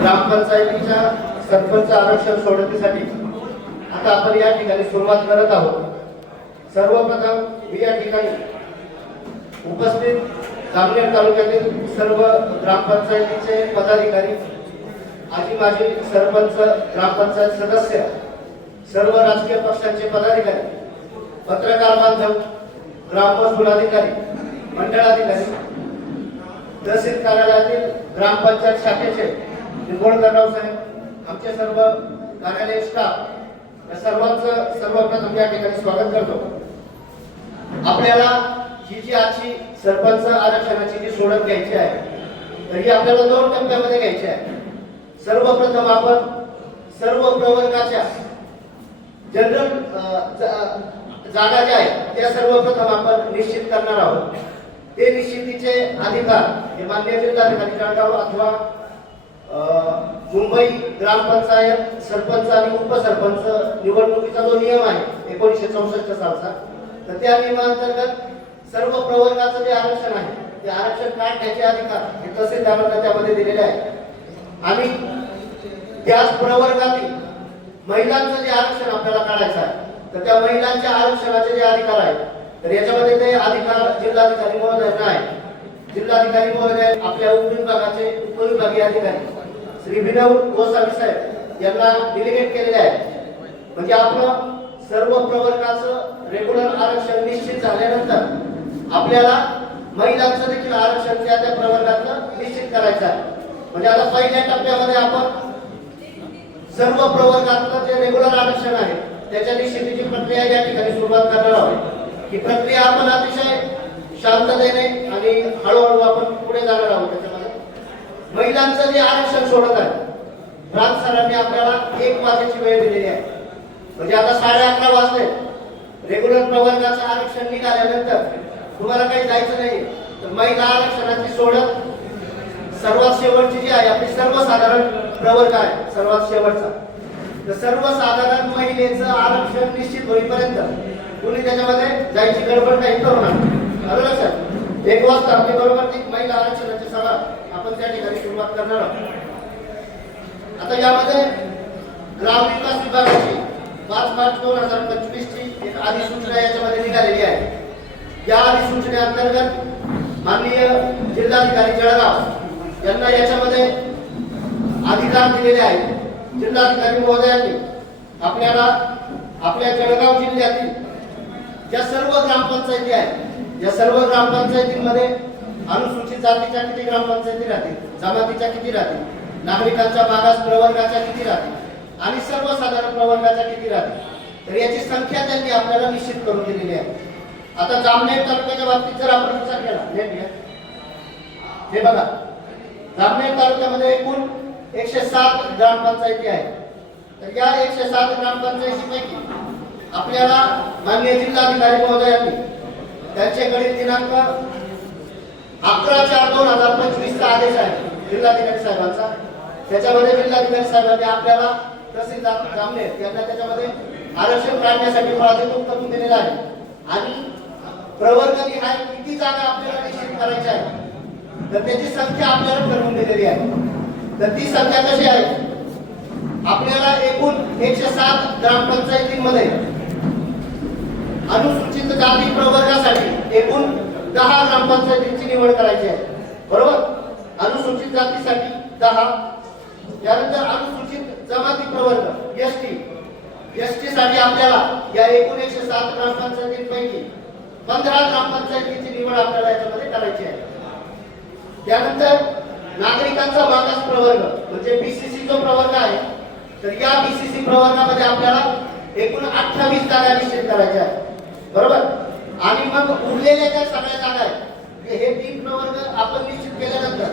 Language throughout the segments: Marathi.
ग्रामपंचायतीच्या सरपंच आरक्षण सोडतीसाठी आता आपण या ठिकाणी सुरुवात करत आहोत. सर्वप्रथम मी या ठिकाणी उपस्थित जामनेर तालुक्यातील सर्व ग्रामपंचायतीचे पदाधिकारी आजी माजी सरपंच ग्रामपंचायत सदस्य सर्व राजकीय पक्षांचे पदाधिकारी पत्रकार बांधव ग्रामपंच अधिकारी मंडळाधिकारी तहसील कार्यालयातील ग्रामपंचायत शाखेचे निंबोळकरराव साहेब आमचे सर्व कार्यालय स्टाफ या सर्वांचं सर्वप्रथम या ठिकाणी स्वागत करतो. आपल्याला ही जी आजची सरपंच आरक्षणाची जी सोडत घ्यायची आहे तर ही आपल्याला दोन टप्प्यामध्ये घ्यायची आहे. सर्वप्रथम आपण सर्व प्रवर्गाच्या जनरल जा- जागा ज्या आहेत त्या सर्वप्रथम आपण निश्चित करणार आहोत. ते निश्चितीचे अधिकार हे मान्य जिल्हाधिकारी जळगाव अथवा मुंबई ग्रामपंचायत सरपंच आणि उपसरपंच निवडणुकीचा जो नियम आहे एकोणीसशे चौसष्ट सालचा तर त्या नियमांतर्गत सर्व प्रवर्गाचं जे आरक्षण आहे ते आरक्षण काढण्याचे अधिकार हे तहसीलदारांना त्यामध्ये दिलेले आहे आणि त्याच प्रवर्गातील महिलांचं जे आरक्षण आपल्याला काढायचं आहे तर त्या महिलांच्या आरक्षणाचे जे अधिकार आहेत तर याच्यामध्ये ते अधिकार जिल्हाधिकारी महोदयांना आहे जिल्हाधिकारी महोदय आपल्या उपविभागाचे उपविभागीय अधिकारी. श्री विनव गोसावी साहेब यांना डिलिगेट केलेले आहे म्हणजे आपलं सर्व प्रवर्गाचं रेग्युलर आरक्षण निश्चित झाल्यानंतर आपल्याला महिलांचं देखील आरक्षण त्या त्या प्रवर्गाचं निश्चित करायचं आहे. म्हणजे आता पहिल्या टप्प्यामध्ये आपण सर्व प्रवर्गातलं जे रेग्युलर आरक्षण आहे त्याच्या निश्चितीची प्रक्रिया या ठिकाणी सुरुवात करणार आहोत. ही प्रक्रिया आपण अतिशय शांततेने आणि हळूहळू आपण पुढे जाणार आहोत. त्याच्यामध्ये महिलांचं जे आरक्षण सोडत आहे राज सरांनी आपल्याला एक वाजेची वेळ दिलेली आहे. म्हणजे आता साडे अकरा वाजले. रेग्युलर प्रवर्गाचं आरक्षण निघाल्यानंतर तुम्हाला काही जायचं नाही. तर महिला आरक्षणाची सोडत सर्वात शेवटची जी आहे आपली सर्वसाधारण प्रवर्ग आहे सर्वात शेवटचा. तर सर्वसाधारण महिलेचं आरक्षण निश्चित होईपर्यंत कुणी त्याच्यामध्ये जायची गडबड काही करू नका. आलं लक्षात? एक वाजता आपली बरोबर ती महिला आरक्षणाची आपण त्या ठिकाणी सुरुवात करणार आहोत. आता यामध्ये ग्राम विकास विभागाची पाच मार्च दोन हजार पंचवीस ची एक अधिसूचना याच्यामध्ये निघालेली आहे. या अधिसूचनेअंतर्गत माननीय जिल्हाधिकारी जळगाव यांना याच्यामध्ये अधिकार दिलेले आहेत. जिल्हाधिकारी महोदयांनी आपल्याला आपल्या जळगाव जिल्ह्यातील ज्या सर्व ग्रामपंचायती आहेत या सर्व ग्रामपंचायतींमध्ये अनुसूचित जातीच्या किती ग्रामपंचायती राहतील? जमातीच्या किती राहतील? नागरिकांच्या मागास प्रवर्गाच्या किती राहतील? आणि सर्वसाधारण प्रवर्गाच्या किती राहतील? तर याची संख्या त्यांनी आपल्याला निश्चित करून दिलेली आहे. आता जामनेर तालुक्याच्या बाबतीत जर आपण विचार केला घ्या. हे बघा. जामनेर तालुक्यामध्ये एकूण एकशे सात ग्रामपंचायती आहेत. तर या एकशे सात ग्रामपंचायतीपैकी आपल्याला माननीय जिल्हाधिकारी महोदयांनी गणित दिनांक अकरा चार दोन हजार पंचवीसचा आदेश आहे. जिल्हाधिकारी साहेबांचा. त्याच्यामध्ये जिल्हाधिकारी साहेबांनी आपल्याला तहसीलदार जामनेर यांना त्याच्यामध्ये आरक्षण काढण्यासाठी प्राधिकृत करून दिलेला आहे. आणि प्रवर्ग निहाय किती जागा आपल्याला निश्चित करायच्या आहे? तर त्याची संख्या आपल्याला ठरवून दिलेली आहे. तर ती संख्या कशी आहे? आपल्याला एकूण एकशे सात ग्रामपंचायतींमध्ये अनुसूचित जाती प्रवर्गासाठी एकूण दहा ग्रामपंचायतींची निवड करायची आहे. बरोबर? अनुसूचित जातीसाठी दहा. त्यानंतर अनुसूचित जमाती प्रवर्ग एस टी एस टी साठी आपल्याला या एकोणीसशे सात ग्रामपंचायतींपैकी पंधरा ग्रामपंचायतीची निवड आपल्याला याच्यामध्ये करायची आहे. त्यानंतर नागरिकांचा मागास प्रवर्ग म्हणजे बीसीसी जो प्रवर्ग आहे तर या बीसीसी प्रवर्गामध्ये आपल्याला एकूण अठ्ठावीस जागा निश्चित करायच्या आहेत. मग उरलेल्या ज्या सगळ्या जागा आहेत. हे- तीन प्रवर्ग आपण निश्चित केल्यानंतर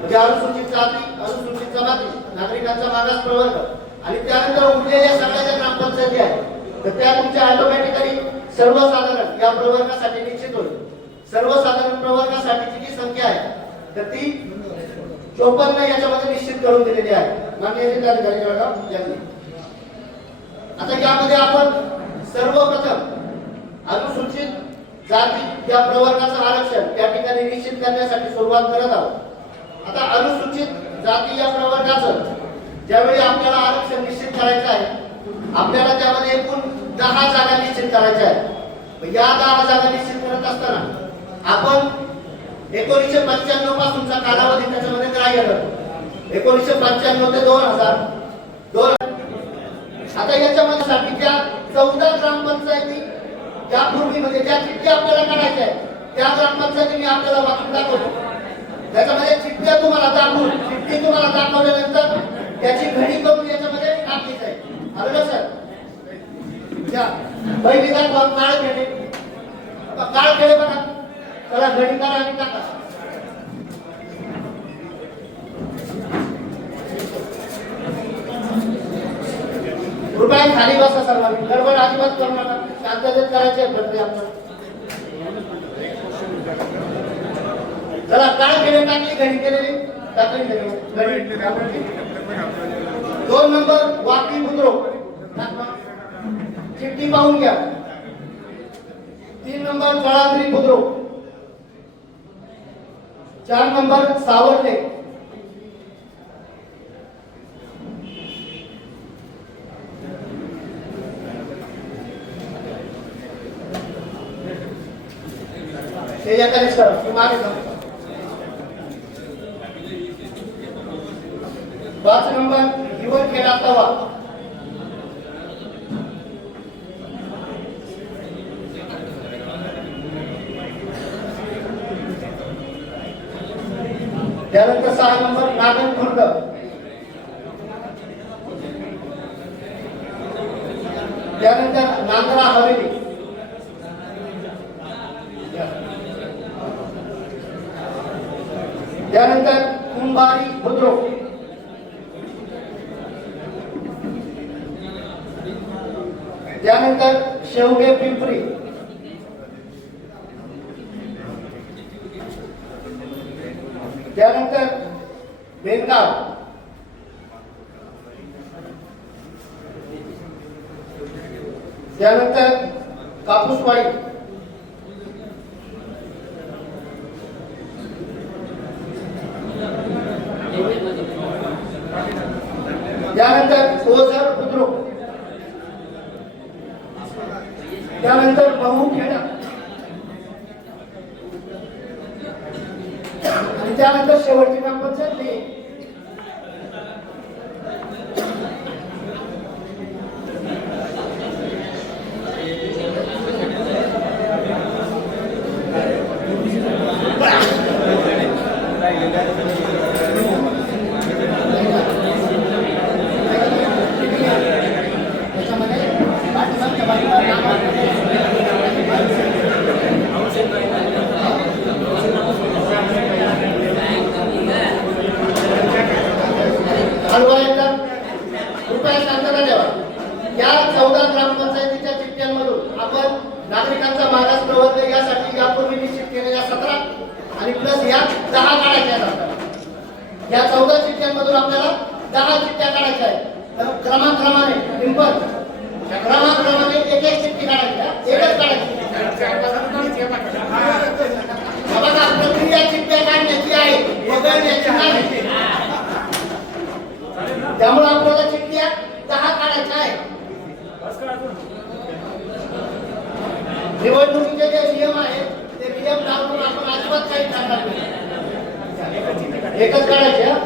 म्हणजे अनुसूचित जाती अनुसूचित जमाती नागरिकांचा मागास प्रवर्ग आणि त्यानंतर उरलेल्या सगळ्या ज्या ग्रामपंचायती आहेत तर त्या तुमच्या ऑटोमॅटिकली सर्वसाधारण या प्रवर्गासाठी निश्चित होईल. सर्वसाधारण प्रवर्गासाठीची जी संख्या आहे तर ती चोपन्न याच्यामध्ये निश्चित करून दिलेली आहे. माननीय जिल्हाधिकारी यांनी. आता यामध्ये आपण सर्वप्रथम अनुसूचित जाती या प्रवर्गाचं आरक्षण त्या ठिकाणी निश्चित करण्यासाठी सुरुवात करत आहोत. आता अनुसूचित जाती या प्रवर्गाचं ज्यावेळी आपल्याला आरक्षण निश्चित करायचं आहे आपल्याला त्यामध्ये एकूण दहा जागा निश्चित करायच्या आहेत. मग या दहा जागा निश्चित करत असताना आपण एकोणीसशे पंच्याण्णव पासूनचा कालावधी त्याच्यामध्ये ग्राह्य करतो. एकोणीसशे पंच्याण्णव ते दोन हजार. दोन आता याच्यामध्ये साठीच्या चौदा ग्रामपंचायती त्या म्हणजे ज्या चिठ्ठी आपल्याला काढायच्या आहेत त्या ग्रामपंचायती मी आपल्याला वाचून दाखवतो. त्याच्यामध्ये चिठ्ठ्या तुम्हाला दाखवून चिठ्ठी तुम्हाला दाखवल्यानंतर त्याची घडी करून याच्यामध्ये टाकली जाईल. आलं ना सर? पहिली दाखवा काळ खेळे काळ खेळे बघा. त्याला घडी करा आणि टाका. कृपया खाली बसा सर्वांनी. गडबड अजिबात करू नका. शांततेत करायचे भरते आपण. चला काय केले टाकली? घडी केलेली? टाकली दोन नंबर वाकी बुद्रो चिठ्ठी पाहून घ्या. तीन नंबर जळांद्री बुद्रो चार नंबर सावरले. ते एकाने सर तू मागे पाच नंबर हिवर खेळा तवा त्यानंतर सहा नंबर नागन खुर्द. त्यानंतर नांदरा हवेली. त्यानंतर कुंभारी बुद्रुक. त्यानंतर शेवगे पिंपरी. त्यानंतर बेनगाव. त्यानंतर कापूसवाडी त्यानंतर ओझर बुद्रुक त्यानंतर पाहून खेडा आणि त्यानंतर शेवटची ग्रामपंचायत ती त्याच्यामध्ये पाठीमागच्या बाजूला नाव हलवायचा कृपया शांतता ठेवा या चौदा ग्रामपंचायतीच्या चिठ्ठ्यांमधून आपण नागरिकांचा मागास प्रवर्ग यासाठी यापूर्वी निश्चित केलेल्या सतरा आणि प्लस या दहा काढायच्या आहेत या चौदा चिठ्ठ्यांमधून आपल्याला दहा चिठ्ठ्या काढायच्या आहेत. तर क्रमाक्रमाने डिंपल क्रमाक्रमाने एक एक चिठ्ठी काढायच्या. एकच काढायची. बघा प्रक्रिया चिठ्ठ्या काढण्याची आहे वगळण्याची नाही. त्यामुळे आपल्याला चिठ्ठ्या दहा काढायच्या आहेत. निवडणूक जे नियम आहेत ते नियम लागून आपण अजिबात काही करणार नाही एकच काढायचे हा?